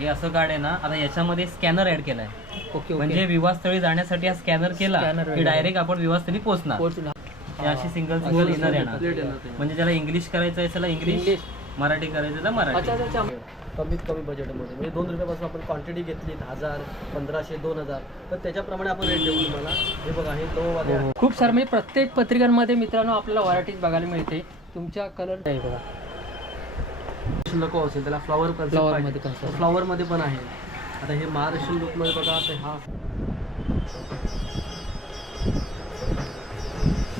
हे असं कार्ड आहे ना, आता याच्यामध्ये स्कॅनर ऍड केलाय. ओके म्हणजे विवाहस्थळी जाण्यासाठी हा स्कॅनर केला की डायरेक्ट आपण विवाहस्थळी पोहोचणार. हे अशी सिंगल येणार म्हणजे ज्याला इंग्लिश करायचं आहे त्याला इंग्लिश, मराठी करायचं त्याला मराठी. कमीत कमी बजेटमध्ये म्हणजे 2 रुपयापासून आपण क्वांटिटी घेतली 1000, 1500, 2000 तर त्याच्याप्रमाणे आपण रेट देऊ तुम्हाला. हे बघा हे लोवाले आहे. खूप सारं म्हणजे प्रत्येक पत्रिकांमध्ये मित्रांनो आपल्याला व्हरायटीज बघायला मिळते. तुमच्या कलर आहे बघा नको असेल त्याला फ्लॉवर मध्ये पण आहे. आता हे महाराष्ट्रीयन लुकमध्ये बघा आता हा.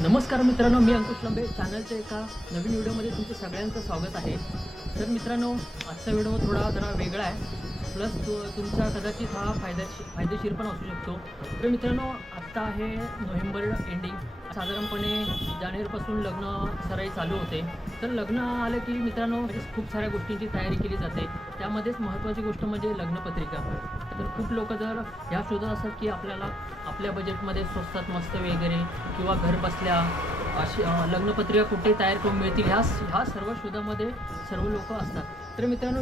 नमस्कार मित्रांनो, मी अंकुश लंबे चॅनलच्या एका नवीन व्हिडिओमध्ये तुमचं सगळ्यांचं स्वागत आहे. तर मित्रांनो आजचा व्हिडिओ थोडा जरा वेगळा आहे, प्लस तुमचा कदाचित हा फायदेशीर पण असू शकतो. तर मित्रांनो आत्ता आहे नोव्हेंबर एंडिंग, साधारणपणे जानेवारीपासून लग्न सराई चालू होते. तर लग्न आलं की मित्रांनो खूप साऱ्या गोष्टींची तयारी केली जाते. त्यामध्येच महत्त्वाची गोष्ट म्हणजे लग्नपत्रिका. तर खूप लोक जर ह्या शोधत असतात की आपल्याला आपल्या बजेटमध्ये स्वस्तात मस्त वगैरे किंवा घर बसल्या अशी लग्नपत्रिका कुठे तयार करून मिळतील ह्या सर्व शोधामध्ये सर्व लोक असतात. तर मित्रांनो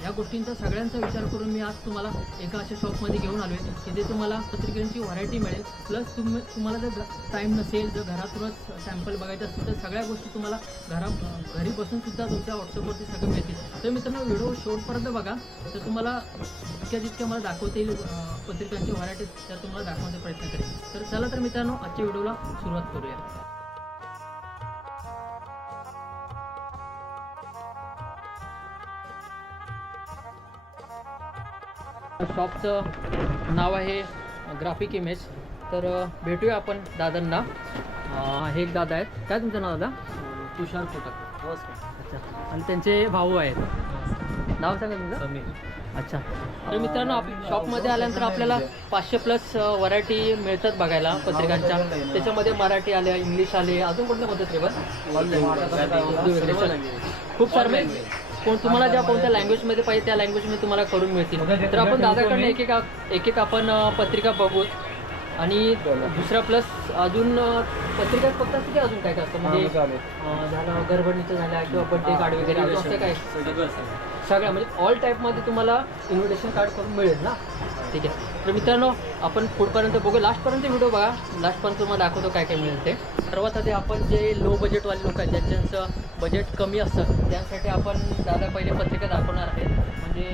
ह्या गोष्टींचा सगळ्यांचा विचार करून मी आज तुम्हाला एका अशा शॉपमध्ये घेऊन आलो आहे की जे तुम्हाला पत्रिकांची व्हरायटी मिळेल. प्लस तुम्हाला जर टाईम नसेल, जर घरातूनच सॅम्पल बघायचं असेल तर सगळ्या गोष्टी तुम्हाला घरी बसूनसुद्धा तुमच्या व्हॉट्सअपवरती सगळं मिळतील. तर मित्रांनो व्हिडिओ शेवटपर्यंत बघा, तर तुम्हाला जितक्या मला दाखवता येईल पत्रिकांची व्हरायटी त्या तुम्हाला दाखवण्याचा प्रयत्न करेल. तर चला तर मित्रांनो आजच्या व्हिडिओला सुरुवात करूया. शॉपचं नाव आहे ग्राफिक इमेज. तर भेटूया आपण दादांना. हे एक दादा आहेत. काय तुमचं नाव दादा? तुषार कोटक. अच्छा. आणि त्यांचे भाऊ आहेत. नाव सांगा तुमचं? समीर. अच्छा. तर मित्रांनो शॉपमध्ये आल्यानंतर आपल्याला 500+ व्हरायटी मिळतात बघायला पत्रिकांच्या. त्याच्यामध्ये मराठी आले, इंग्लिश आले, अजून कोणत्या कोणत्या खूप सारे तुम्हाला ज्या कोणत्या लँग्वेजमध्ये पाहिजे त्या लँग्वेजमध्ये तुम्हाला करून मिळतील. तर आपण दादाकडनं एक एक आपण पत्रिका बघू. आणि दुसरा प्लस अजून पत्रिका फक्त असते की अजून काय काय असतं म्हणजे झालं घरभरणीचं झालं किंवा बड्डे कार्ड वगैरे असं काय सगळ्या म्हणजे ऑल टाईपमध्ये तुम्हाला इन्व्हिटेशन कार्ड करून मिळेल ना. ठीक आहे. तर मित्रांनो आपण पुढपर्यंत बघू, लास्टपर्यंत व्हिडिओ बघा, लास्टपर्यंत तुम्हाला दाखवतो काय काय मिळेल ते. सर्वात आधी आपण जे लो बजेटवाले लोक आहेत ज्यांचं बजेट कमी असतं त्यांसाठी आपण दादा पहिले पत्रिका दाखवणार आहेत. म्हणजे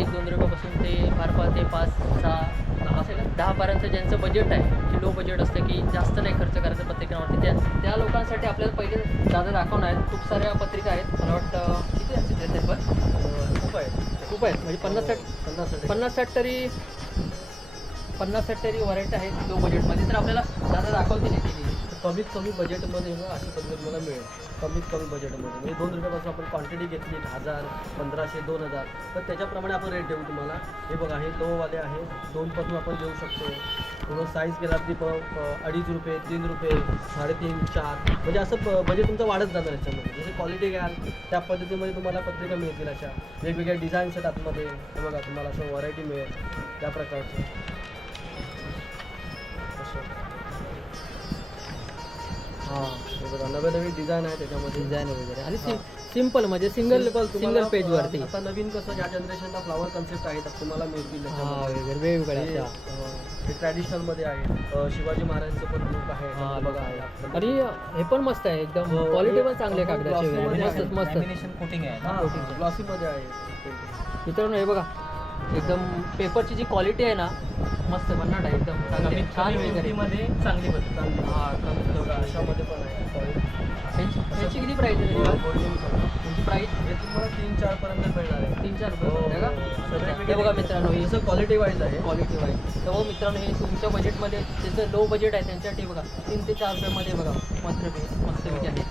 1-2 रुपयापासून ते फार ते 5, 6, 10पर्यंत ज्यांचं बजेट आहे की लो बजेट असतं की जास्त नाही खर्च करायचं पत्रिकांवरती, त्या लोकांसाठी आपल्याला पहिले दादा दाखवणार आहेत. खूप साऱ्या पत्रिका आहेत. मला वाटतं किती असतील त्याचे पण खूप आहेत म्हणजे 50-60 तरी व्हरायटी आहेत लो बजेटमध्ये. तर आपल्याला दादा दाखवतील की कमीत कमी बजेटमध्ये अशी पद्धत मला मिळेल. कमीत कमी बजेटमध्ये म्हणजे 2 रुपयापासून आपण क्वांटिटी घेतली 1000, 1500, 2000 तर त्याच्याप्रमाणे आपण रेट देऊ तुम्हाला. हे बघा हे लोवाले आहे. 2 पासून आपण देऊ शकतो. थोडं साईज केला तरी 2.5 रुपये, 3 रुपये, 3.5, 4 म्हणजे असं बजेट तुमचं वाढत जाणार याच्यामध्ये. जसे क्वालिटी घ्याल त्या पद्धतीमध्ये तुम्हाला पत्रिका मिळतील. अशा वेगवेगळ्या डिझाईन्स आहेत आतमध्ये. हे बघा तुम्हाला असं व्हरायटी मिळेल त्या प्रकारचं. हे बघा नवीन डिझाईन आहे त्याच्यामध्ये, डिझाईन वगैरे आणि सिंपल म्हणजे सिंगल पेजवरती. आता नवीन कसं ज्या जनरेशनला फ्लॉवर कन्सेप्ट आहे तर तुम्हाला मिळतील वेगवेगळ्या. हे ट्रॅडिशनलमध्ये आहे. शिवाजी महाराजांचं पण लुक आहे बघा. आणि हे पण मस्त आहे एकदम, क्वालिटी पण चांगली आहे कागदाची, मस्त कोटिंग आहे, ग्लॉसीमध्ये आहे. मित्रांनो हे बघा एकदम पेपरची जी क्वालिटी आहे ना मस्त भन्नाट आहे एकदम, छान वगैरे चांगली अशामध्ये पण आहे. त्याची किती प्राईस आहे? तुमची प्राईस हे तुम्हाला 3-4 पर्यंत मिळणार आहे. 3-4 रुपये. हे बघा मित्रांनो हे असं क्वालिटी वाईज आहे. तर मित्रांनो हे तुमच्या बजेटमध्ये त्याचं लो बजेट आहे त्यांच्यासाठी बघा 3 ते 4 रुपयामध्ये बघा मस्तपैकी आहेत.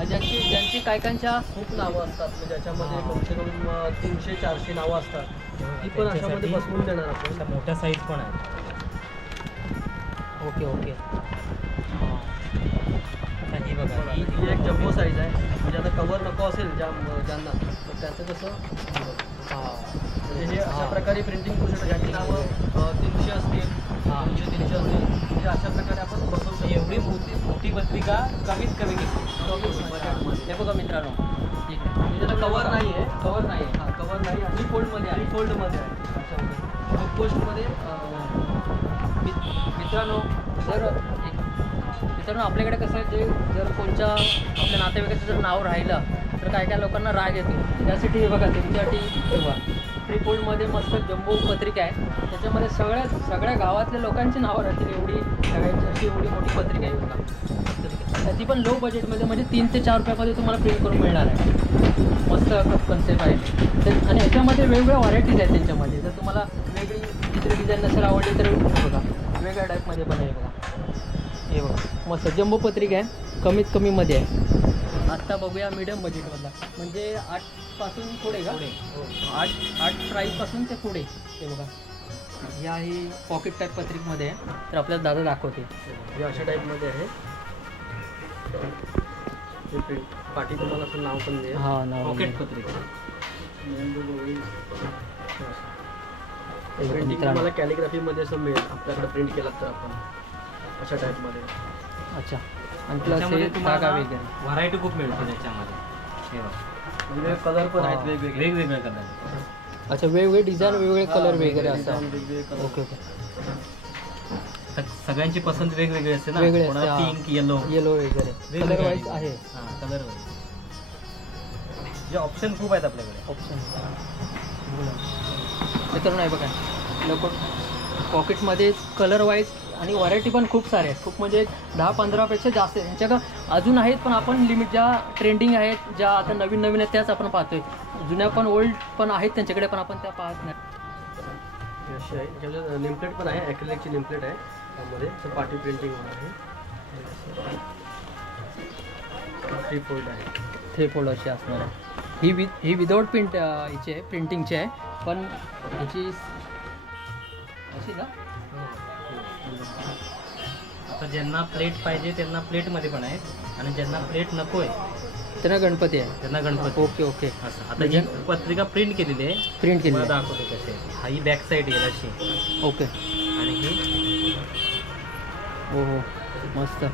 ज्यांची कायकांच्या खूप नावं असतात म्हणजे ज्याच्यामध्ये कमसे कम 300-400 नावं असतात. ती पण अशामध्ये बसवून देणार आपण. मोठ्या साईज पण आहे. ओके. ही बघा ही एक जम्बो साईज आहे. म्हणजे आता कवर नको असेल ज्यांना तर त्याचं कसं म्हणजे हे अशा प्रकारे प्रिंटिंग करू शकतो. ज्यांची नावं 300 असतील, 200-300 असतील म्हणजे अशा प्रकारे आपण बसवू शकतो. एवढी मोठी पत्रिका कमीत कमी हे बघा मित्रांनो ठीक आहे. म्हणजे त्याला कवर नाही आहे. कवर नाही आणि फोल्डमध्ये आहे. फोल्डमध्ये आहे. अच्छा पोस्टमध्ये मित्रांनो मित्रांनो आपल्याकडे कसं आहे जे जर कोणच्या आपल्या नातेवाईकाचं जर नाव राहिलं तर काय काय लोकांना राग येतो. त्यासाठी हे बघा तुमच्यासाठी हे बघा ट्रिपोल्डमध्ये मस्त जम्बो पत्रिका आहे. त्याच्यामध्ये सगळ्या गावातल्या लोकांची नावं राहतील एवढी सगळ्यांची अशी एवढी मोठी पत्रिका आहे बघा. ती पण लो बजेटमध्ये म्हणजे 3 ते 4 रुपयामध्ये तुम्हाला प्रिंट करून मिळणार आहे. मस्त कन्सेप्ट आहे आणि ह्याच्यामध्ये वेगवेगळ्या व्हरायटीज आहेत त्यांच्यामध्ये. जर तुम्हाला वेगळी चित्र डिझाईन नसेल आवडली तर बघा वेगळ्या टाईपमध्ये पण आहे बघा. हे बघा मस्त जम्बो पत्रिका आहे कमीत कमीमध्ये आहे. आत्ता बघूया मीडियम बजेटमधला म्हणजे 8 पासून पुढे का 8 प्राईसपासून ते पुढे. हे बघा ही आहे पॉकेट टाईप पत्रिकेमध्ये आहे. तर आपल्याला दादा दाखवते हे अशा टाईपमध्ये आहे. पाठी तुम्हाला असं नाव पण दे. हां नाव पॉकेट पत्रिका. प्रिंटिंग तुम्हाला कॅलिग्राफीमध्ये असं मिळेल आपल्याकडे प्रिंट केला तर आपण अशा टाईपमध्ये. अच्छा आणि प्लस त्याच्यामध्ये हे तुम्हाला धागा वगैरे. व्हरायटी खूप मिळते त्याच्यामध्ये. हे बघा. म्हणजे कलर पण आहेत वेगवेगळे. वेगवेगळे कलर. अच्छा वेगवेगळे डिझाईन वेगवेगळे कलर वगैरे असं. वेगवेगळे कलर. ओके ओके सगळ्यांची पसंत वेगवेगळी असते ना. वेगळे कोणाला असते, पिंक येलो येलो वगैरे कलर वाईज आहे कलर वाईज. जे ऑप्शन खूप आहेत आपल्याकडे. ऑप्शन. मित्रांनो नाही बघा लोक पॉकेटमध्ये कलर वाईज आणि व्हरायटी पण खूप सारे आहेत. खूप म्हणजे 10-15पेक्षा जास्त आहेत. त्यांच्याकडं अजून आहेत पण आपण लिमिट ज्या ट्रेंडिंग आहेत ज्या आता नवीन नवीन आहेत त्याच आपण पाहतोय. जुन्या पण ओल्ड पण आहेत त्यांच्याकडे पण आपण त्या पाहत नाही. अशी आहे. त्याच्यामध्ये नेमप्लेट पण आहे. ॲक्रिलिकची नेमप्लेट आहे त्यामध्ये. पार्टी प्रिंटिंग होणार आहे. 3 फोल्ड आहे. 3 फोल्ड अशी असणार आहे. ही विदाऊट प्रिंट हिची आहे प्रिंटिंगची आहे पण ह्याची अशी ना. आता ज्यांना प्लेट पाहिजे त्यांना प्लेटमध्ये पण आहेत आणि ज्यांना प्लेट नको आहे त्यांना गणपती आहे. त्यांना गणपती. ओके ओके असं आता ही पत्रिका प्रिंट केलेली आहे. प्रिंट केली तुम्हाला दाखवते कशी आहे. हा ही बॅक साईड येईल अशी. ओके आणि ही हो हो मस्त.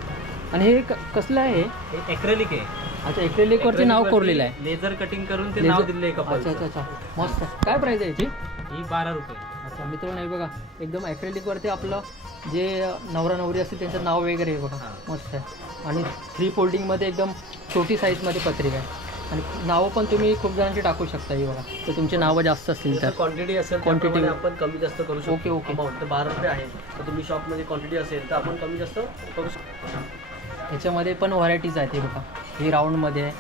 आणि हे कसलं आहे हे ॲक्रेलिक आहे. अच्छा एक्रेलिकवरती नाव कोरलेलं आहे. लेझर कटिंग करून ते नाव दिलेलं आहे अच्छा कपल. अच्छा अच्छा मस्त. काय प्राईस आहे याची? ही 12 रुपये. अच्छा मित्रांनो हे बघा एकदम ॲक्रेलिकवरती आपलं जे नवरा नवरी असतील त्यांचं नाव वगैरे आहे बघा. मस्त आहे आणि 3 फोल्डिंगमध्ये एकदम छोटी साईजमध्ये पत्रिका आहे आणि नावं पण तुम्ही खूप जणांची टाकू शकता. ही बघा तर तुमची नावं जास्त असतील तर क्वांटिटी असेल Quantity. क्वांटिटी आपण कमी जास्त करू शकतो. Okay, okay. अमाऊंट तर 12 रुपये आहे. तर तुम्ही शॉपमध्ये क्वांटिटी असेल तर आपण कमी जास्त करू शकतो. ह्याच्यामध्ये पण व्हरायटीज आहेत. हे बघा ही राऊंडमध्ये आहे.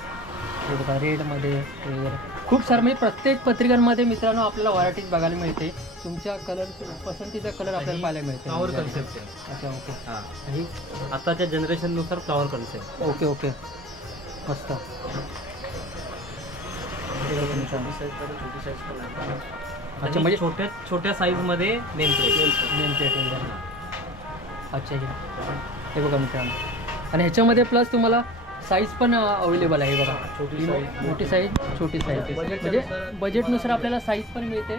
हे बघा रेडमध्ये वगैरे खूप सारं म्हणजे प्रत्येक पत्रिकांमध्ये मित्रांनो आपल्याला व्हरायटीज बघायला मिळते. तुमच्या कलर पसंतीचा कलर आपल्याला पाहायला मिळते. फ्लॉवर कन्सेप्ट आहे. अच्छा ओके हां ही आताच्या जनरेशननुसार फ्लॉवर कन्सेप्ट. ओके ओके मस्त. छोटी साईज तर छोटी साईज पण आहे. अच्छा म्हणजे छोट्या छोट्या साईजमध्ये नेम प्लेट. मेन प्लेट वगैरे. अच्छा हे बघा मित्रांनो आणि ह्याच्यामध्ये प्लस तुम्हाला साईज पण अवेलेबल आहे. बघा छोटी ही size, मोठी साईज छोटी साईज म्हणजे बजेटनुसार आपल्याला साईज पण मिळते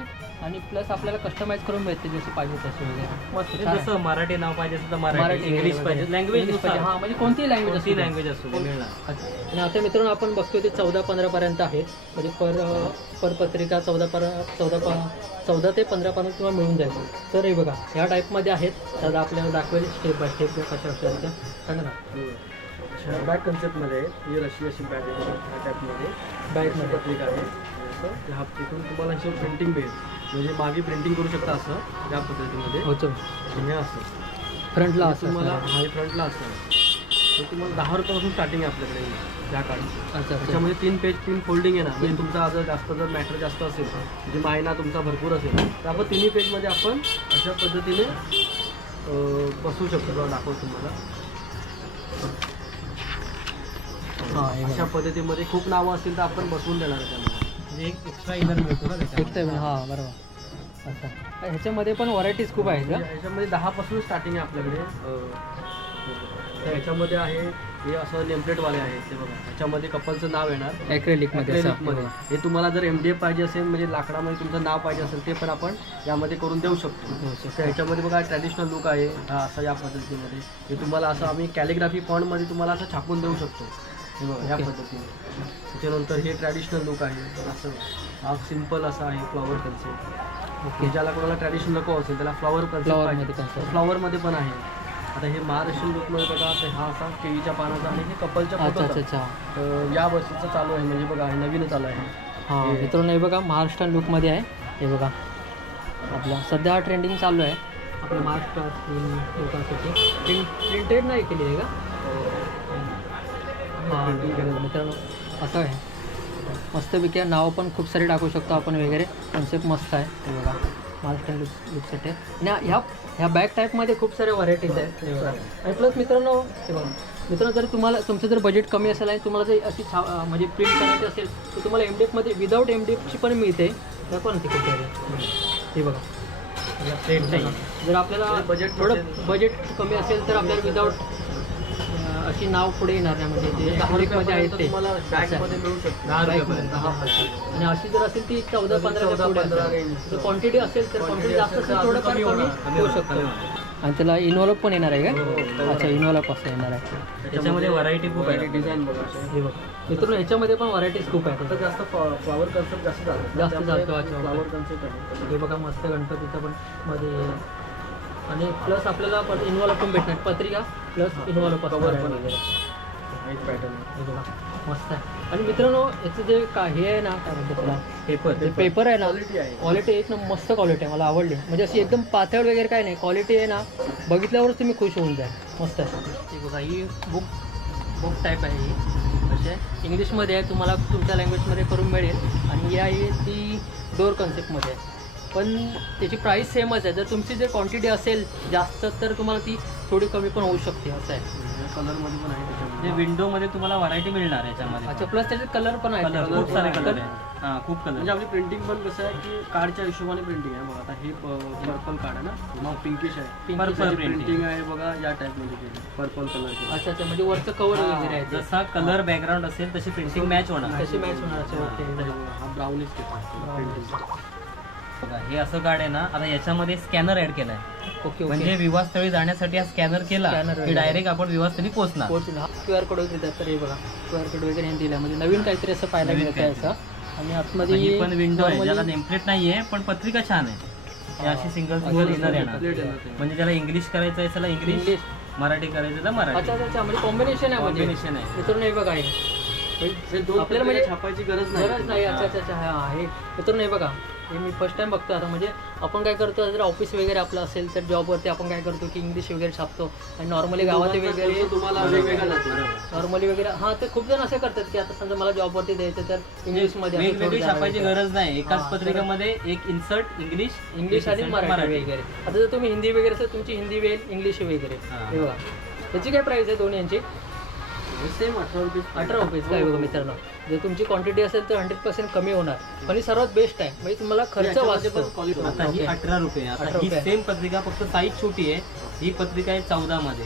आणि प्लस आपल्याला कस्टमाइज करून मिळते जशी पाहिजे तशी वगैरे. मस्त छान आहे. जसं मराठी नाव पाहिजे असेल तर मराठी, मराठी इंग्लिश वगैरे. पाहिजे, लँग्वेज इंग्लिश पाहिजे. हां म्हणजे कोणतीही लँग्वेज कोणती असते लँग्वेज असतो ते मिळणार. अच्छा आणि आता मित्रांनो आपण बघतोय ते 14-15 पर्यंत आहेत म्हणजे पर पत्रिका 14 ते 15 पर्यंत तुम्हाला मिळून जाईल. तर हे बघा ह्या टाईपमध्ये आहेत. दादा आपल्याला दाखवेल स्टेप बाय स्टेप कशा असतात सांगा ना. बॅग कन्सेप्टमध्ये आहे. ही रशी अशी बॅग आहे ह्या टाईपमध्ये. बॅगमध्ये पत्रिका आहे. असं ह्या तिथून तुम्हाला अशी प्रिंटिंग मिळेल. म्हणजे मागे प्रिंटिंग करू शकता असं या पद्धतीमध्ये. होतं हे असं फ्रंटला असं तुम्हाला हा फ्रंटला असतं. ते तुम्हाला 10 रुपयापासून स्टार्टिंग आहे आपल्याकडे त्या कार्डची. अच्छा अच्छा त्याच्यामध्ये 3 पेज 3 फोल्डिंग आहे ना. म्हणजे तुमचा जर जास्त जर मॅटर जास्त असेल म्हणजे मायना तुमचा भरपूर असेल तर आपण 3 पेजमध्ये आपण अशा पद्धतीने बसवू शकतो. बघा दाखवतो तुम्हाला. हां हे अशा पद्धतीमध्ये खूप नावं असतील तर आपण बसवून देणार आहे त्यामध्ये. म्हणजे एक एक्स्ट्रा इनर मिळतो ना त्याच्यामध्ये. एकदम हां बरोबर. अच्छा ह्याच्यामध्ये पण व्हरायटीज खूप आहेत का? ह्याच्यामध्ये 10 पासून स्टार्टिंग आहे आपल्याकडे. तर ह्याच्यामध्ये आहे हे असं नेमप्लेटवाले आहेत ते बघा. ह्याच्यामध्ये कपलचं नाव येणार ॲक्रेलिकमध्ये असं. मध्ये. हे तुम्हाला जर MDF पाहिजे असेल म्हणजे लाकडामध्ये तुमचं नाव पाहिजे असेल ते पण आपण यामध्ये करून देऊ शकतो. तर ह्याच्यामध्ये बघा ट्रॅडिशनल लुक आहे हा असा या पद्धतीमध्ये. हे तुम्हाला असं आम्ही कॅलिग्राफी फॉन्टमध्ये तुम्हाला असं छापून देऊ शकतो. हे बघा ह्या पद्धतीने. त्याच्यानंतर हे ट्रॅडिशनल लुक आहे असं हा सिम्पल असा आहे फ्लॉवर कन्सेप्ट. ओके. ज्याला कोणाला ट्रॅडिशनल नको असेल त्याला फ्लॉवर फ्लॉवरमध्ये कन्सेप्ट concept. फ्लॉवरमध्ये पण आहे. आता हे महाराष्ट्रीयन लुकमध्ये बघा, तर हा असा केळीच्या पानाचा आणि हे कपलच्या अच्छा अच्छा फोटोचा अच्छा. या वर्षीचं चालू आहे. म्हणजे बघा हे नवीनच आलं आहे. हां मित्रांनो हे बघा महाराष्ट्रीयन लुकमध्ये आहे. हे बघा आपला सध्या हा ट्रेंडिंग चालू आहे आपल्या महाराष्ट्रात लोकांसाठी. प्रिंटेड नाही केली आहे का? हां मित्रांनो असं आहे. मस्तपैकी आहे. नाव पण खूप सारे टाकू शकतो आपण वगैरे. कन्सेप्ट मस्त आहे. हे बघा महाराष्ट्रीयन लुकसाठी. आणि ह्या बॅग टाईपमध्ये खूप साऱ्या व्हरायटीज आहेत. हे बघा. आणि प्लस मित्रांनो हे बघा मित्रांनो, जर तुम्हाला तुमचं जर बजेट कमी असेल आणि तुम्हाला जर अशी म्हणजे प्रिंट करायची असेल तर तुम्हाला MDFमध्ये विदाऊट MDFची पण मिळते. दाखवा ना तिकडे हे बघा. जर आपल्याला बजेट थोडं बजेट कमी असेल तर आपल्याला विदाऊट अशी नाव पुढे येणार नाही. म्हणजे जे 10 रुपयामध्ये आहेत ते तुम्हाला बॅगमध्ये मिळू शकते. 10 Bag रुपयापर्यंत. 10 आणि अशी जर असेल ती 14-15 14-15 जर क्वांटिटी असेल तर क्वांटिटी जास्त असेल थोडंफार कमी होऊ शकतं. आणि त्याला इन्व्हॉल्व पण येणार आहे का? अच्छा इन्व्हॉल्व असं येणार आहे. त्याच्यामध्ये व्हरायटी खूप आहे. डिझाईन बघा. हे बघ मित्रांनो ह्याच्यामध्ये पण व्हरायटीज खूप आहेत. आता जास्त फ्लॉवर कन्सेप्ट जास्त चालतो. जास्त चालतो. अच्छा फ्लॉवर कन्सेप्ट आहे. हे बघा मस्त गणपतीचं पण मध्ये. आणि प्लस आपल्याला इन्व्हॉल्व पण भेटणार. पत्रिका प्लस इन्व्हॉल्व Cover पण वगैरे. एक पॅटर्न हे बघा मस्त आहे. आणि मित्रांनो याचं जे हे आहे ना काय म्हणतात त्याला पेपर जे पेपर आहे ना क्वालिटी आहे. क्वालिटी एक ना मस्त क्वालिटी आहे. मला आवडली. म्हणजे अशी एकदम पातळ वगैरे काय नाही. क्वालिटी आहे ना बघितल्यावरच तुम्ही खुश होऊन जाल. मस्त आहे. हे बघा ही बुक टाईप आहे. ही अशी आहे. इंग्लिशमध्ये आहे. तुम्हाला तुमच्या लँग्वेजमध्ये करून मिळेल. आणि ही आहे ती डोर कन्सेप्टमध्ये आहे. पण त्याची प्राईस सेमच आहे. जर तुमची जर क्वांटिटी असेल जास्त तर तुम्हाला ती थोडी कमी पण होऊ शकते. असं आहे. कलरमध्ये पण आहे त्याच्यामध्ये. म्हणजे विंडोमध्ये तुम्हाला व्हरायटी मिळणार याच्यामध्ये. अच्छा प्लस त्याचे कलर पण आहे. कलर खूप सारे कलर आहे. हां खूप कलर. म्हणजे आपली प्रिंटिंग पण कसं आहे की कार्डच्या हिशोबाने प्रिंटिंग आहे. बघा आता हे पर्पल कार्ड आहे ना, मग पिंकिश आहे. पर्पल प्रिंटिंग आहे बघा या टाईपमध्ये केली पर्पल कलर. अच्छा अच्छा म्हणजे वरचं कवर वगैरे आहे ते. जसा कलर बॅकग्राऊंड असेल तशी प्रिंटिंग मॅच होणार. तशी मॅच होणार. अच्छा ओके. हा ब्राउनिश प्रिंटिंग. बघा हे असं कार्ड आहे ना. आता याच्यामध्ये स्कॅनर ऍड केलाय. ओके म्हणजे विवाहस्थळी जाण्यासाठी हा स्कॅनर केला Scanner की डायरेक्ट आपण विवाहस्थळी पोहोचणार. QR कोड वगैरे देतात. तर हे बघा QR कोड वगैरे हे दिला. म्हणजे नवीन काहीतरी असं पाहायला नवीन मिळत आहे काहीतरी. असं. आणि आता आतमध्ये ही पण विंडो आहे normally- ज्याला नेमप्लेट नाहीये पण पत्रिका छान आहे. ही अशी सिंगल इनर येणार. म्हणजे ज्याला इंग्लिश करायचं आहे त्याला इंग्लिश, इंग्लिश. मराठी करायचं तर मराठी. अच्छा अच्छा म्हणजे कॉम्बिनेशन आहे. म्हणजे कॉम्बिनेशन आहे. मित्रांनो हे बघा हे दोन आपल्याला म्हणजे छापायची गरज गरज नाही. अच्छा अच्छा अच्छा हा हे मित्रांनो हे बघा हे मी फर्स्ट टाइम बघतो आता. म्हणजे आपण काय करतो जर ऑफिस वगैरे आपलं असेल तर जॉबवरती आपण काय करतो की इंग्लिश वगैरे छापतो. आणि नॉर्मली गावात वगैरे तुम्हाला वेगवेगळा जातो. नॉर्मली वगैरे हां ते खूप जण असे करतात की आता समजा मला जॉबवरती द्यायचं तर इंग्लिशमध्ये असं वेगवेगळी थोडं छापायची जरा गरज नाही. एकाच हां, पत्रिकेमध्ये एक इन्सर्ट इंग्लिश आणि मराठी वगैरे. आता जर तुम्ही हिंदी वगैरे असेल तुमची हिंदी वेल इंग्लिश वगैरे. हां. हे बघा त्याची काय प्राईस आहे दोन्ही यांची? सेम 18 रुपये. 18 रुपये काय बघा मित्रांनो. जर तुमची क्वांटिटी असेल तर 100% कमी होणार. पण ही सर्वात बेस्ट आहे. म्हणजे तुम्हाला खर्च वाचतो. आता ही 18 रुपये. आता 18 ही रुपये. सेम पत्रिका फक्त साईज छोटी आहे. ही पत्रिका आहे 14 मध्ये.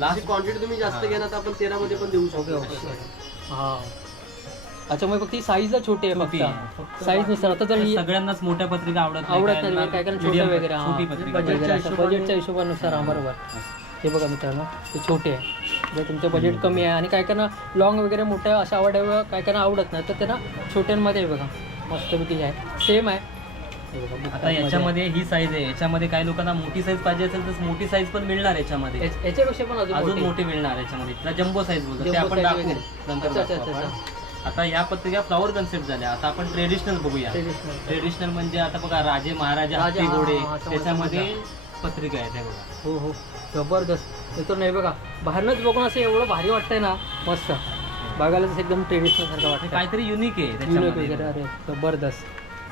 लास्ट क्वांटिटी तुम्ही जास्त घेणार तर आपण 13 मध्ये पण देऊ ओके शकतो. ओके हां. अच्छा मग फक्त ही साईजला छोटी आहे छोटी आहे. फक्त साईज नुसार. आता जर ही सगळ्यांनाच मोठ्या पत्रिका आवडत आवडत नाही काय कारण छोट्या medium वगैरे छोटी पत्रिका बजेटच्या हिशोबानुसार. हां बरोबर. हे बघा मित्रांनो ते छोटे आहे. जर तुमचं बजेट कमी आहे आणि काय त्यांना लॉंग वगैरे मोठ्या अशा काय त्यांना आवडत नाही तर त्यांना छोट्यांमध्ये बघा मस्तपैकी आहे. सेम आहे. हे बघा, book आता type मध्ये याच्यामध्ये ही साईज आहे. याच्यामध्ये काही लोकांना मोठी साईज पाहिजे असेल तर मोठी साईज पण मिळणार याच्यामध्ये. आहे. याच्यापेक्षा पण अजून मोठी. मोठी मिळणार याच्यामध्ये. त्याला जम्बो साईज बोलतो. ते Jumbo आपण size दाखवू वगैरे. नंतर अच्छा, दाखवू अच्छा, आपण. आता या पत्रिका फ्लॉवर कन्सेप्ट झाल्या. आता आपण ट्रेडिशनल बघूया. Traditional. ट्रेडिशनल म्हणजे आता बघा राजे महाराजा राजा, हत्ती घोडे हां, समजलं, त्याच्यामध्ये पत्रिका आहे त्या बघा. हो हो जबरदस्त. तर नाही बघा बाहेरनंच बघून असं एवढं भारी वाटतंय ना. मस्त बघायला तसं एकदम ट्रेडिशनल सारखं हे वाटतं. काहीतरी युनिक आहे युनिक त्याच्यामध्ये. वगैरे. अरे जबरदस्त.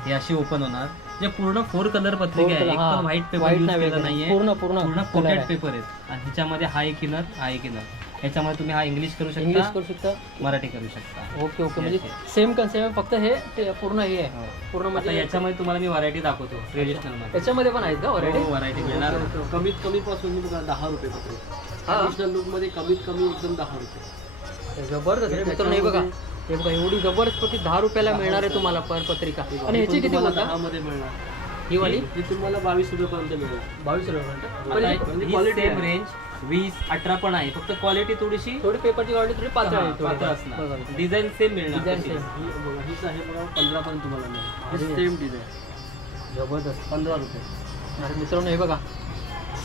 हे अशी ओपन होणार. जे पूर्ण 4 कलर पत्रिका आहे. एक हां, पण व्हाईट पेपर white यूज नाही केला वगैरे. नाहीये. पूर्ण पूर्ण color कोटेड आहे. पेपर आहेत. आणि ह्याच्यामध्ये हा एक इनर हा एक इनर. ह्याच्यामध्ये तुम्ही हा इंग्लिश करू इंग्लिश शकता करू शकता. मराठी करू शकता. ओके ओके म्हणजे सेम कन्सेप्ट आहे फक्त हे पूर्ण हे आहे पूर्ण आता म्हणजे याच्यामध्ये तुम्हाला मी व्हरायटी दाखवतो ट्रेडिशनल मध्ये. याच्यामध्ये पण आहेत का व्हरायटी? व्हरायटी मिळणार. कमीत कमी पासून बघा 10 रुपये पत्रिका. ट्रेडिशनल लुक मध्ये कमीत कमी एकदम 10 रुपये. जबरदस्त आहे मित्रांनो. हे बघा एवढी जबरदस्त पत्रिका 10 रुपयाला मिळणार आहे तुम्हाला पर पत्रिका. आणि ह्याची किती तुम्हाला बोलता? 10 मध्ये मिळणार. ही वाली ती तुम्हाला 22 रुपयापर्यंत मिळेल. 22 रुपये आता ही quality सेम आहे. रेंज 20-18 पण आहे, फक्त क्वालिटी थोडीशी थोडी पेपरची क्वालिटी थोडी पातळ आहे थोडी. पातळ असणार. डिझाइन सेम मिळणार डिझाईन तशीच. सेम. ही बघा हीच आहे बघा 15 पर्यंत तुम्हाला मिळेल. अरे. सेम डिझाईन जबरदस्त. 15 रुपये. अरे मित्रांनो हे बघा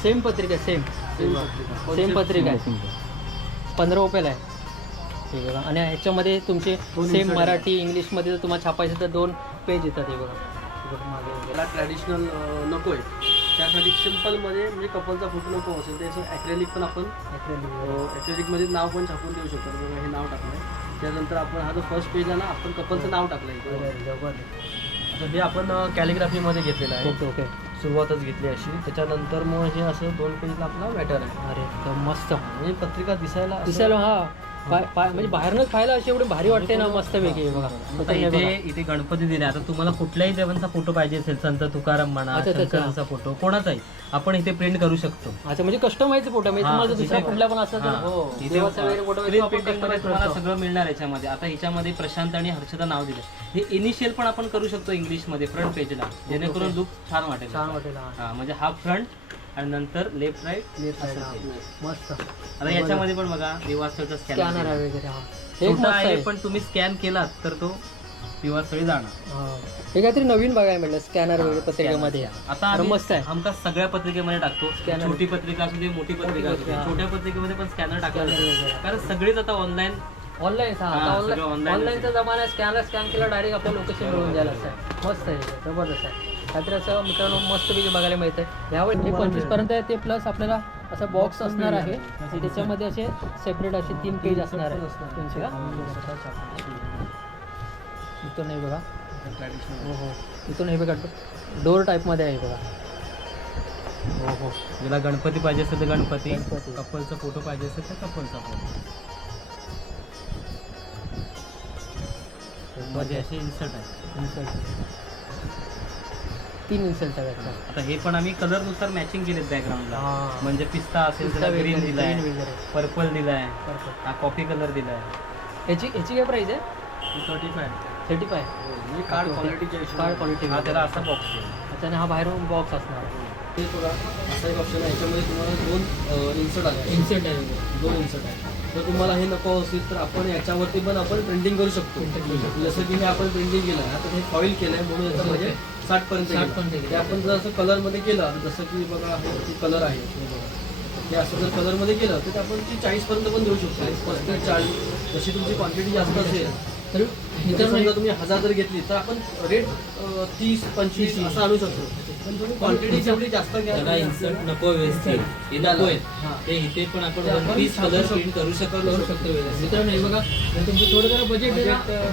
सेम पत्रिका सेम सेम पत्रिका आहे 15 रुपयाला आहे हे बघा. आणि ह्याच्यामध्ये तुमचे दोन सेम insert मराठी इंग्लिशमध्ये जर तुम्हाला छापायचं तर 2 पेज येतात हे बघा. हे बघा मागे वगैरे. मला ट्रॅडिशनल नको आहे, त्यासाठी सिम्पलमध्ये म्हणजे कपलचा फोटो नको असेल ते असं ॲक्रेलिक पण आपण ॲक्रेलिकमध्ये नाव पण छापून देऊ शकतो. बघा हे नाव टाकलं आहे. त्यानंतर आपण हा जो फर्स्ट पेज आहे ना आपण कपलचं नाव टाकलं आहे. जबरदस्त. आता हे आपण कॅलिग्राफीमध्ये घेतलेलं आहे. Okay okay. सुरुवातच घेतली अशी. त्याच्यानंतर मग हे असं 2 पेजला आपला मॅटर आहे. अरे तर मस्त म्हणजे पत्रिका दिसायला असं- दिसायला हा म्हणजे बाहेरनच खायला अशी एवढी भारी वाटते ना मस्त वेगळी बघा. आता इथे गणपती दिले. आता तुम्हाला कुठल्याही देवांचा फोटो पाहिजे असेल, संत तुकाराम म्हणा, अच्छा, अच्छा. शंकरांचा फोटो कोणाचाही आपण इथे प्रिंट करू शकतो. अच्छा म्हणजे कस्टमाइज फोटो म्हणजे हा, तुम्हाला जर दुसरा इथे- कुठला पण असला तर हा. इथे देवाचा वगैरे फोटो screen printing मध्ये तुम्हाला सगळं मिळणार याच्यामध्ये. आता ह्याच्यामध्ये प्रशांत आणि हर्षदा नाव दिलं. हे इनिशियल पण आपण करू शकतो इंग्लिशमध्ये फ्रंट पेजला, जेणेकरून लुक छान वाटेल. छान वाटेल. हा, म्हणजे हा फ्रंट आणि नंतर लेफ्ट राईट. मस्त आता याच्यामध्ये पण बघा दिवास्थळचा स्कॅनर आहे वगैरे. हा हे छोटा मस्त आहे आहे. पण तुम्ही स्कॅन केलात तर तो दिवास्थळी जाणार. हा. हे काहीतरी नवीन बघायला मिळलं स्कॅनर वगैरे पत्रिकेमध्ये. आता अरे आम्ही मस्त आहे. आमका सगळ्या पत्रिकेमध्ये टाकतो. Scanner. छोटी पत्रिका असू दे, मोठी पत्रिका असू दे, हा. छोट्या पत्रिकेमध्ये पण स्कॅनर टाकलं Scanner जातं. वगैरे. कारण सगळेच आता ऑनलाईन. ऑनलाईन हा, सगळं online ऑनलाईनचा जमाना आहे. स्कॅन केला डायरेक्ट आपल्या लोकेशन मिळून जायला असं आहे. मस्त आहे जबरदस्त आहे. काहीतरी असं मित्रांनो मस्तपैकी बघायला मिळतं आहे. यावेळी हे 25 पर्यंत आहे ते प्लस आपल्याला असा बॉक्स असणार आहे आणि त्याच्यामध्ये असे सेपरेट असे 3 पेज असणार आहे. तुमचे का इथून नाही बघा. हो हो इथून हे बघा डोर टाईपमध्ये आहे बघा. हो हो ज्याला गणपती पाहिजे असेल तर गणपती, गणपती. कपलचा फोटो पाहिजे असेल तर कपलचा फोटो. मध्ये असे इन्सर्ट आहे. इन्सर्ट 3 इन्सर्ट आहे त्याचा. आता हे पण आम्ही कलरनुसार मॅचिंग केलेत बॅकग्राऊंडला. हा. म्हणजे पिस्ता असेल तर ग्रीन दिलाय, पर्पल दिलाय, हा कॉफी कलर दिलाय. ह्याची काय प्राईस आहे? 35. 35. म्हणजे कार्ड क्वालिटीच्या कार्ड क्वालिटी. हा त्याला असा बॉक्स आहे. त्याने हा बाहेरून बॉक्स असणार. हे बघा असा एक ऑप्शन आहे. याच्यामध्ये तुम्हाला 2 इन्सर्ट आहे. इन्सर्ट आहे 2 इन्सर्ट आहे. तर तुम्हाला हे नको असेल तर आपण याच्यावरती पण आपण प्रिंटिंग करू शकतो. जसं की हे आपण प्रिंटिंग केलं आहे. आता हे फॉईल केलं आहे म्हणून याचं म्हणजे 60 पर्यंत 60 पर्यंत गेलं. ते आपण जर असं कलरमध्ये केलं, जसं की बघा हे कलर आहे, हे बघा हे असं जर कलरमध्ये केलं तर आपण ती 40 पर्यंत पण देऊ शकतो. 35, 40 जशी तुमची क्वांटिटी जास्त असेल तर तर मित्रांनो समजा तुम्ही 1000 जर घेतली तर आपण रेट 30, 25 असं आणू शकतो. पण तुम्ही क्वांटिटी जेवढी जास्त घ्या त्याला इन्सर्ट नको व्यवस्थित हे नको आहे. ते इथे पण आपण 20 कलर प्रिंट करू शकतो. मित्रांनो हे बघा जर तुमचं थोडं जरा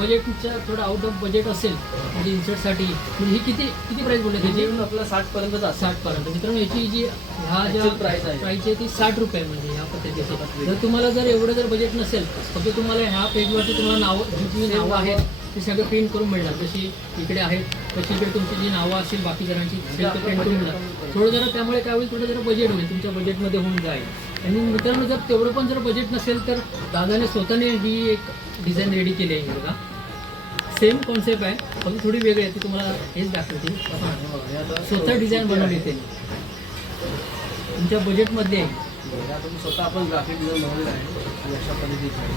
बजेटचं थोडं आउट ऑफ बजेट असेल म्हणजे इन्सर्टसाठी म्हणजे ही किती प्राईस बोलले त्याची? जेवण आपला 60 पर्यंत 60 पर्यंत. मित्रांनो याची जी ह्या ज्या Actual price आहे. प्राईस आहे ती 60 रुपये म्हणजे ह्या पद्धतीची. जर तुम्हाला जर एवढं जर बजेट नसेल फक्त तुम्हाला ह्या पेजवरती तुम्हाला जी नावं आहेत ती सगळं प्रिंट करून मिळणार. जशी इकडे आहेत तशी इकडे तुमची जी नावं असतील बाकी जणांची सगळं प्रिंट करून मिळणार. थोडं जरा त्यामुळे काय होईल थोडं जरा बजेट होईल तुमच्या बजेटमध्ये होऊन जाईल. आणि मित्रांनो जर तेवढं पण जर बजेट नसेल तर दादाने स्वतःने ही एक डिझाईन रेडी केली आहे बघा. सेम कॉन्सेप्ट आहे फक्त थोडी वेगळी आहे ती तुम्हाला हेच दाखवते. स्वतः डिझाईन बनवली ते तुमच्या बजेटमध्ये आहे. तुम्ही स्वतः आपण ग्राफिक डिझाईन बनवलेलं आहे आणि अशा पद्धतीचं आहे.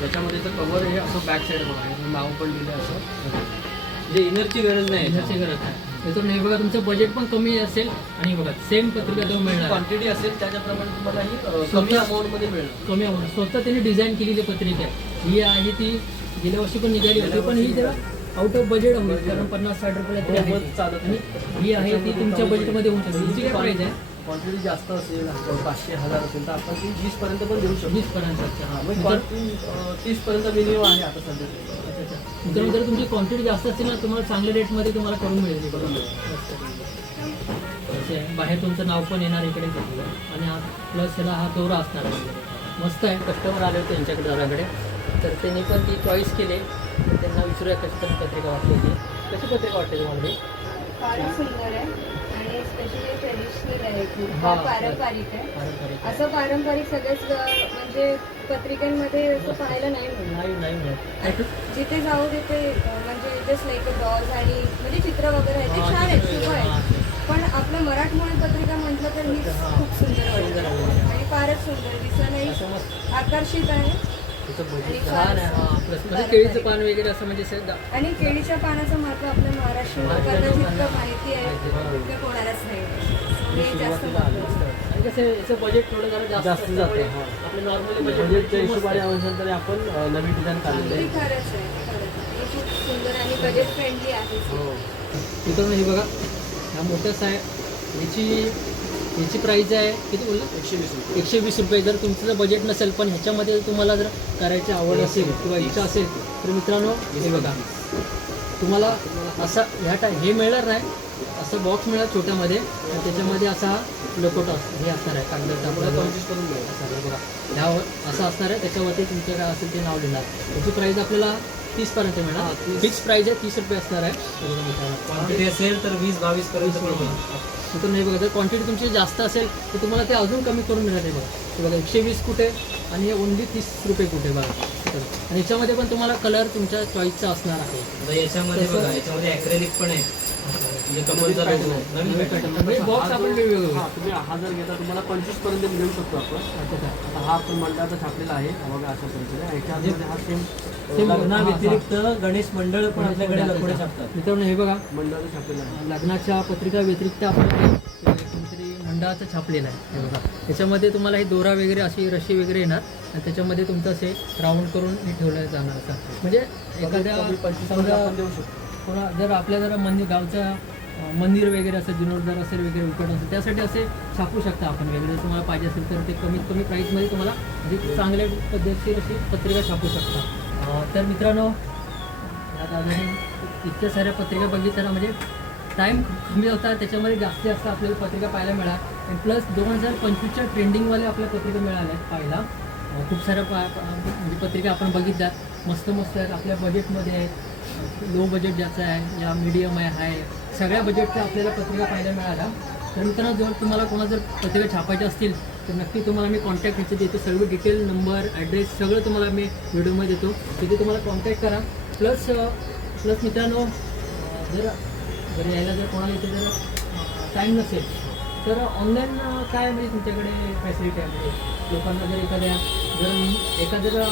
त्याच्यामध्ये तर कवर हे असं बॅक साईड बघा हे नाव पण दिलं आहे असं. म्हणजे इनरची गरज नाही. ह्याची गरज आहे. त्यातून हे बघा तुमचं बजेट पण कमी असेल आणि बघा सेम पत्रिका तो मिळणार क्वांटिटी असेल त्याच्याप्रमाणे तुम्हाला ही कमी अमाऊंटमध्ये मिळणार. कमी अमाऊंट. स्वतः त्यांनी डिझाईन केलेली पत्रिका आहे ही आहे. ती गेल्या वर्षी पण निघाली होती पण ही जरा आउट ऑफ बजेट होईल कारण 50-60 रुपयाला तरी आहे ती. चालत आणि ही आहे ती तुमच्या बजेटमध्ये होऊ शकते. हिची काय प्राईस आहे? क्वांटिटी जास्त असेल 500, 1000 असेल तर आपण ती 20 पर्यंत पण देऊ शकतो. 20 पर्यंत. हां म्हणजे क्वांटिटी 30 पर्यंत मिनिमम आहे आता सध्या. मित्रांनो जर तुमची क्वांटिटी जास्त असतील ना तुम्हाला चांगल्या रेटमध्ये तुम्हाला करून मिळेल. बाहेर तुमचं नाव पण येणार इकडे आणि हा प्लस ह्याला हा दोरा असणार आहे. मस्त आहे. कस्टमर आले होते त्यांच्याकडे दादाकडे तर त्यांनी पण ती चॉईस केली. तर त्यांना विचारूया कशी पत्रिका वाटली होती. कशी पत्रिका वाटते तुम्हाला? फारच सुंदर आहे आणि आणि स्पेशली ट्रेडिशनल आहे खूप हा, पारंपरिक आहे. पारंपरिक असं पारंपरिक सगळ्याच म्हणजे पत्रिकांमध्ये असं पाहायला नाही मिळत. नाही मिळत. जिथे जाऊ तिथे म्हणजे जस्ट लाईक डॉल्स आणि म्हणजे चित्र वगैरे आहे ते छान आहेत, शुभ आहेत. पण आपलं मराठमोळी पत्रिका म्हटलं तर ही खूप सुंदर वाटते आणि फारच सुंदर दिसायलाही आकर्षित आहे. आणि छान आहे. म्हणजे केळीचं पान वगैरे असं म्हणजे आणि केळीच्या पानाचं महत्व आपल्या महाराष्ट्र लोकांना जितकं माहिती आहे तितकं कोणालाच नाही. हे जास्त महत्त्वाचं आहे. आणि कसं याचं बजेट थोडं जरा जास्त जातं. हां. आपलं नॉर्मली बजेटच्या हिशोबाने अनुसार तरी आपण नवीन डिझाईन काढलेलं हे आहे. खरंच आहे, खरंच आहे. हे खूप सुंदर आणि बजेट फ्रेंडली आहे. हो. तिथं हे बघा हा मोठाच आहे. याची प्राईस आहे किती बोललं 120 रुपये. जर तुमचं जर बजेट नसेल पण ह्याच्यामध्ये तुम्हाला जर करायची आवड असेल किंवा इच्छा असेल तर मित्रांनो हे बघा तुम्हाला असा हे मिळणार नाही. असं बॉक्स मिळणार छोट्यामध्ये आणि त्याच्यामध्ये असा लकोटा हे असणार आहे कागदाचा. 25 करून मिळेल. असं आहे बघा ह्यावर असं असणार आहे. त्याच्यावरती तुमचं काय असेल ते नाव लिहिणार. त्याची प्राईस आपल्याला 30 पर्यंत मिळणार. 30. फिक्स प्राईस आहे 30 रुपये असणार आहे. हे बघा मित्रांनो क्वांटिटी असेल तर 20-22 पर्यंत मिळेल. तिथून नाही बघा जर क्वांटिटी तुमची जास्त असेल तर तुम्हाला ते अजून कमी करून मिळणार आहे. बघा हे बघा 120 कुठे आणि हे ओनली 30 रुपये कुठे बघा. आणि याच्यामध्ये पण तुम्हाला कलर तुमच्या चॉईसचा असणार आहे. आता याच्यामध्ये बघा याच्यामध्ये ॲक्रेलिक पण आहे म्हणजे कमलचा logo. नवीन pattern. म्हणजे बॉक्स आपण वेगवेगळे हां, तुम्ही हा जर घेता तुम्हाला 25 पर्यंत मिळू शकतो आपण. आता हा आपण मंडळाचा छापलेला आहे. हा बघा अशा पद्धतीने ह्याच्यामध्ये हा सेम लग्नाव्यतिरिक्त गणेश मंडळ पण आपल्याकडे लकोडे छापतात. मित्रांनो हे बघा मंडळाचा छापलेला आहे. लग्नाच्या पत्रिका व्यतिरिक्त आपल्याकडे कोणतरी मंडळाचं छापलेलं आहे. हे बघा त्याच्यामध्ये तुम्हाला हे दोरा वगैरे अशी रशी वगैरे येणार आणि त्याच्यामध्ये तुमचं असे राऊंड करून हे ठेवलं जाणार असं. म्हणजे एखाद्या कमी 25 पर्यंत आपण देऊ शकतो. कोणा जर आपल्या जरा गावचं मंदिर वगैरे असेल जीर्णोद्धार असेल वगैरे उकड असेल त्यासाठी असे छापू शकता आपण वेगळे. जर तुम्हाला पाहिजे असेल तर ते कमीत कमी प्राईसमध्ये तुम्हाला म्हणजे चांगल्या पद्धतशीर अशी पत्रिका छापू शकता. तर मित्रांनो या दादाने इतक्या साऱ्या पत्रिका बघितल्या म्हणजे टाईम कमी होता त्याच्यामध्ये जास्तीत जास्त आपल्याला पत्रिका पाहायला मिळाल्या. आणि प्लस 2025च्या ट्रेंडिंगवाले आपल्या पत्रिका मिळाल्या आहेत पाहायला. खूप साऱ्या म्हणजे पत्रिका आपण बघितल्या मस्त आहेत. आपल्या बजेटमध्ये आहेत. लो बजेट ज्याचं आहे या मीडियम आहे हाय सगळ्या बजेटच्या आपल्याला पत्रिका पाहायला मिळाल्या. तर मित्रांनो जर तुम्हाला कोणा जर पत्रिका छापायच्या असतील तर नक्की तुम्हाला मी कॉन्टॅक्ट ह्याचे देतो. सर्व डिटेल नंबर ॲड्रेस सगळं तुम्हाला मी व्हिडिओमध्ये देतो. तिथे तुम्हाला कॉन्टॅक्ट करा. प्लस मित्रांनो जर यायला जर कोणाला इथे जर टाईम नसेल तर ऑनलाईन काय म्हणजे तुमच्याकडे फॅसिलिटी आहे. म्हणजे लोकांना जर एखाद्याला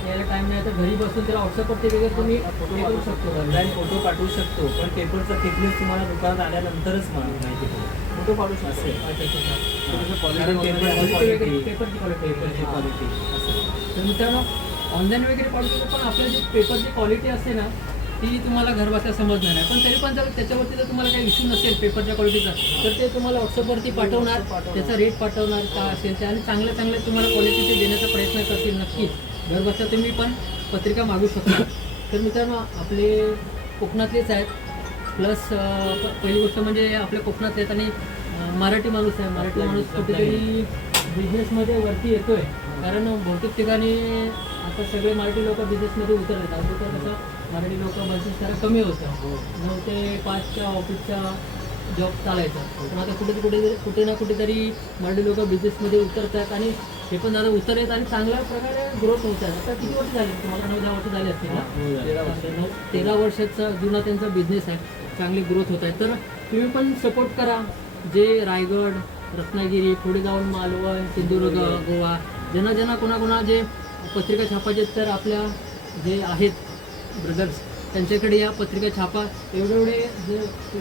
यायला टाईम नाही तर घरी बसून त्याला व्हॉट्सअपवरती वगैरे तुम्ही हे करू शकतो. ऑनलाईन फोटो पाठवू शकतो पण पेपरचा थिकनेस तुम्हाला दुकानात आल्यानंतरच माहिती फोटो काढू शकतो. असेल कारण पेपरची क्वालिटी पेपरची क्वालिटी असं. तर मित्रांनो ऑनलाईन वगैरे पाठवू शकतो पण आपल्या जी पेपरची क्वालिटी असते ना ती तुम्हाला घर बसल्या समजणार नाही. पण तरी पण जर त्याच्यावरती जर तुम्हाला काही इश्यू नसेल पेपरच्या क्वालिटीचा तर ते तुम्हाला व्हॉट्सअपवरती पाठवणार. त्याचा रेट पाठवणार का असेल ते आणि चांगले तुम्हाला क्वालिटीचे देण्याचा प्रयत्न करतील. नक्कीच घर बसल्या तुम्ही पण पत्रिका मागू शकता. तर मित्रांनो आपले कोकणातलेच आहेत. प्लस पहिली गोष्ट म्हणजे आपल्या कोकणात आहेत आणि मराठी माणूस आहे. मराठी माणूस कुठेतरी बिझनेसमध्ये वरती येतो आहे. कारण बहुतेक ठिकाणी आता सगळे मराठी लोक बिझनेसमध्ये उतरतात. अगोदर कसं मराठी लोक बिझनेस जरा कमी होतं. 9 ते 5च्या ऑफिसच्या जॉब चालायचा. पण आता कुठे ना कुठेतरी मराठी लोक बिझनेसमध्ये उतरतात आणि हे पण दादा उतरत आणि चांगल्या प्रकारे ग्रोथ होत आहे. आता किती वर्ष झाली तुम्हाला? 9-10 वर्ष झाली असतील ना? 13 वर्षाचा जुना त्यांचा बिझनेस आहे. चांगली ग्रोथ होत आहे. तर तुम्ही पण सपोर्ट करा. जे रायगड रत्नागिरी पुढे जाऊन मालवण सिंधुदुर्ग गोवा ज्यांना कोणा जे पत्रिका छापायचे तर आपल्या जे आहेत ब्रदर्स त्यांच्याकडे या पत्रिका छापा. एवढे जे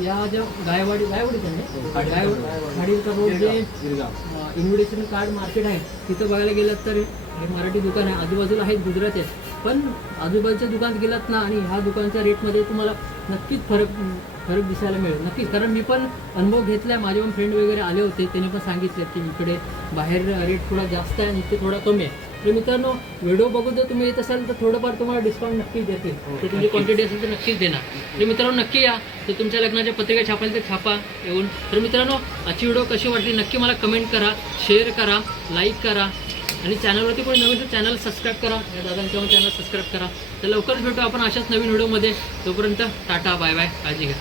या ज्या गायवाडी त्यांनी खाडीचा रोड जे इन्व्हिटेशन कार्ड मार्केट आहे तिथं बघायला गेलात तर हे मराठी दुकान आहे. आजूबाजूला आहेत गुजराती आहेत पण आजूबाजूच्या दुकानात गेलात ना आणि ह्या दुकानच्या रेटमध्ये तुम्हाला नक्कीच फरक दिसायला मिळेल. नक्कीच कारण मी पण अनुभव घेतला आहे. माझे पण फ्रेंड वगैरे आले होते त्यांनी पण सांगितलं की इकडे बाहेर रेट थोडा जास्त आहे आणि इथे थोडा कमी आहे. तर मित्रांनो व्हिडिओ बघून जर तुम्ही येत असाल तर थोडंफार तुम्हाला डिस्काउंट नक्कीच देतील. ते तुमची क्वांटिटी असेल तर नक्कीच देणार. तर मित्रांनो नक्की या. तर तुमच्या लग्नाच्या पत्रिका छापायला तर छापा येऊन. तर मित्रांनो आजची व्हिडिओ कशी वाटली नक्की मला कमेंट करा, शेअर करा, लाईक करा आणि चॅनलवरती कोणी नवीन तर चॅनल सबस्क्राईब करा. या दादांच्या चॅनल सबस्क्राईब करा. तर लवकरच भेटू आपण अशाच नवीन व्हिडिओमध्ये. तोपर्यंत टाटा बाय बाय. काळजी घ्या.